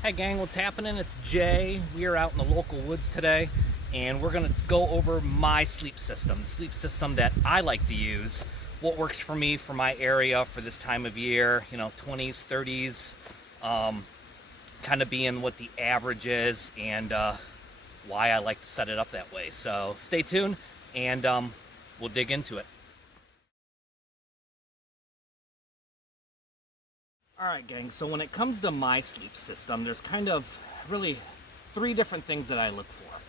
Hey gang, what's happening? It's Jay. We are out in the local woods today, and we're gonna go over my sleep system, the sleep system that I like to use, what works for me for my area for this time of year, 20s, 30s, kind of being what the average is, and why I like to set it up that way. So stay tuned, and we'll dig into it. All right, gang, so when it comes to my sleep system, there's kind of really three different things that I look for.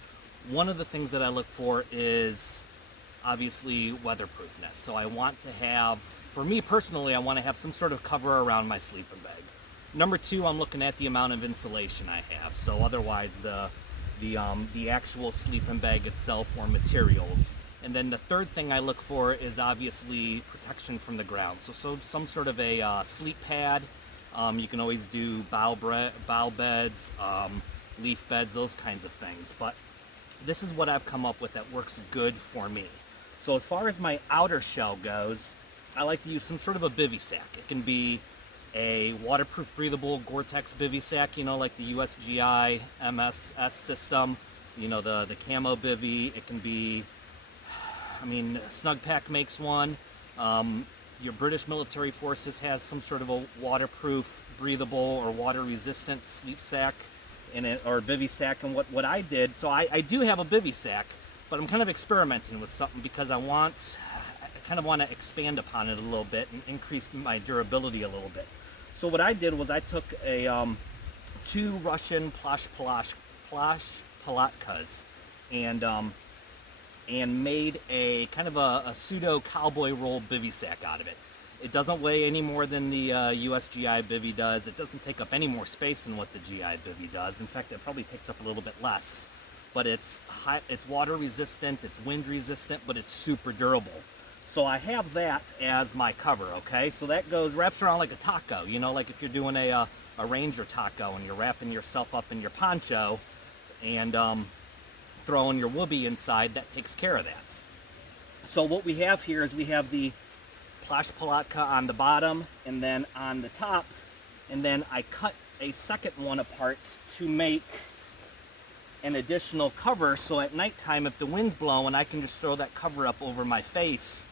One of the things that I look for is obviously weatherproofness. So I want to have, for me personally, I want to have some sort of cover around my sleeping bag. Number two, I'm looking at the amount of insulation I have. So otherwise, the actual sleeping bag itself or materials. And then the third thing I look for is obviously protection from the ground. So some sort of a sleep pad. You can always do bough beds, leaf beds, those kinds of things. But this is what I've come up with that works good for me. So as far as my outer shell goes, I like to use some sort of a bivy sack. It can be a waterproof, breathable Gore-Tex bivy sack, like the USGI MSS system, the camo bivy. It can be, Snug Pack makes one. Your British Military Forces has some sort of a waterproof, breathable, or water-resistant sleep sack or bivy sack. And what I did, so I do have a bivy sack, but I'm kind of experimenting with something because I kind of want to expand upon it a little bit and increase my durability a little bit. So what I did was I took two Russian plash palatkas and made a kind of a pseudo cowboy roll bivy sack out of it. It doesn't weigh any more than the USGI bivy does. It doesn't take up any more space than what the GI bivy does. In fact, it probably takes up a little bit less. But it's water resistant, it's wind resistant, but it's super durable. So I have that as my cover, okay? So that wraps around like a taco, like if you're doing a Ranger taco and you're wrapping yourself up in your poncho and throwing your whoopee inside, that takes care of that. So what we have here is we have the plash palatka on the bottom and then on the top, and then I cut a second one apart to make an additional cover, so at nighttime if the wind's blowing I can just throw that cover up over my face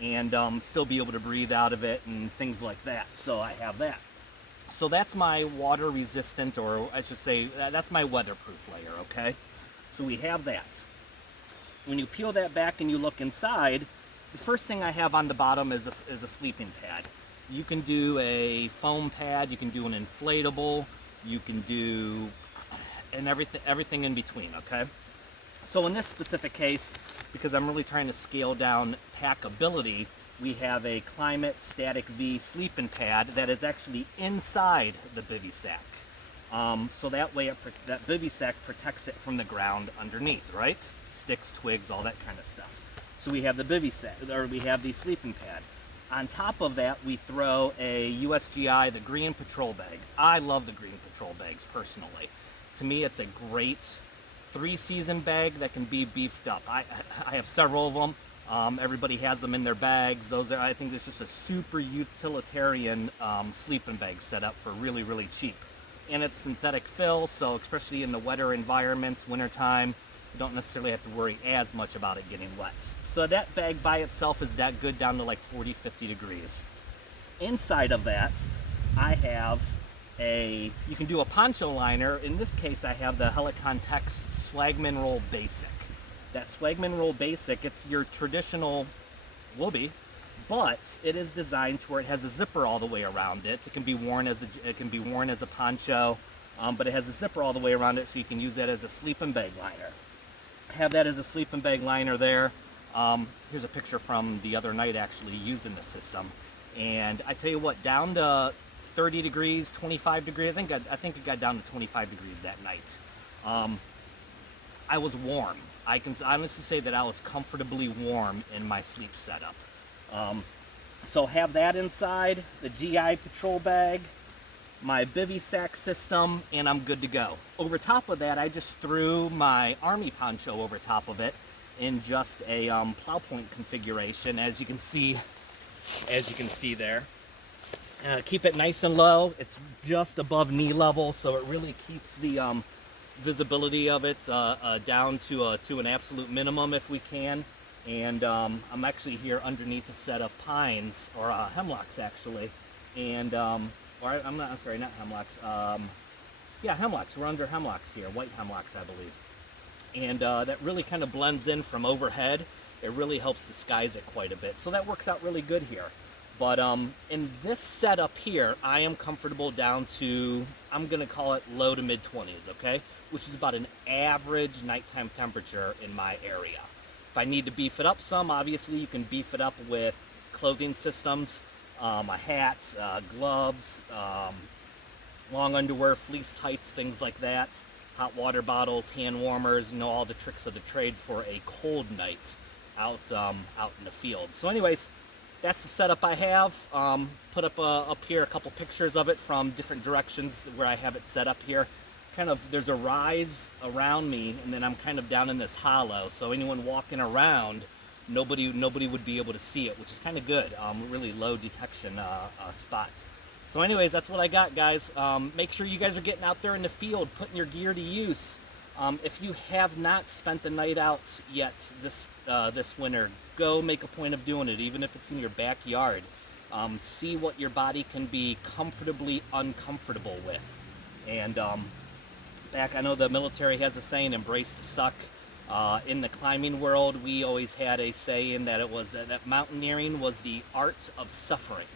and still be able to breathe out of it and things like that. So I have that. So that's my water resistant, or I should say that's my weatherproof layer, okay? So we have that. When you peel that back and you look inside, the first thing I have on the bottom is a sleeping pad. You can do a foam pad, you can do an inflatable, you can do and everything in between, okay? So in this specific case, because I'm really trying to scale down packability, we have a Climate Static V sleeping pad that is actually inside the bivy sack. So that way that bivy sack protects it from the ground underneath, right? Sticks, twigs, all that kind of stuff. So we have the bivy sack, or we have the sleeping pad. On top of that, we throw a USGI, the Green Patrol bag. I love the Green Patrol bags personally. To me, it's a great 3-season bag that can be beefed up. I have several of them. Everybody has them in their bags. I think it's just a super utilitarian sleeping bag set up for really, really cheap. And it's synthetic fill, so especially in the wetter environments, wintertime, you don't necessarily have to worry as much about it getting wet. So that bag by itself is that good down to like 40, 50 degrees. Inside of that, I have you can do a poncho liner. In this case, I have the Helicon Tex Swagman Roll Basic. That Swagman Roll Basic, it's your traditional whoopee, but it is designed to where it has a zipper all the way around it. It can be worn as a poncho, but it has a zipper all the way around it, so you can use that as a sleeping bag liner. Have that as a sleeping bag liner there. Here's a picture from the other night actually using the system, and I tell you what, down to 30 degrees, 25 degrees. I think it got down to 25 degrees that night. I was warm. I can honestly say that I was comfortably warm in my sleep setup. So have that inside, the GI Patrol bag, my bivy sack system, and I'm good to go. Over top of that, I just threw my Army poncho over top of it in just a plow point configuration, as you can see there. Keep it nice and low. It's just above knee level, so it really keeps the visibility of it down to an absolute minimum if we can. And I'm actually here underneath a set of pines, or hemlocks actually, and I'm sorry, not hemlocks. Yeah, hemlocks. We're under hemlocks here, white hemlocks, I believe. And that really kind of blends in from overhead. It really helps disguise it quite a bit, so that works out really good here. But in this setup here, I am comfortable down to, I'm gonna call it low to mid 20s, okay? Which is about an average nighttime temperature in my area. If I need to beef it up some, obviously you can beef it up with clothing systems, a hat, gloves, long underwear, fleece tights, things like that, hot water bottles, hand warmers, you know, all the tricks of the trade for a cold night out in the field. So anyways, that's the setup I have. Put up here a couple pictures of it from different directions where I have it set up here. Kind of, there's a rise around me, and then I'm kind of down in this hollow, so anyone walking around, nobody would be able to see it, which is kind of good. Really low detection spot. So anyways, that's what I got, guys. Make sure you guys are getting out there in the field, putting your gear to use. If you have not spent a night out yet this winter, go make a point of doing it, even if it's in your backyard. See what your body can be comfortably uncomfortable with. And I know the military has a saying, embrace the suck. In the climbing world, we always had a saying that it was that mountaineering was the art of suffering.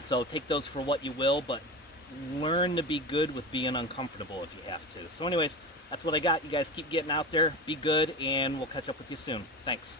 So take those for what you will, but learn to be good with being uncomfortable if you have to. So anyways, that's what I got. You guys keep getting out there, be good, and we'll catch up with you soon. Thanks.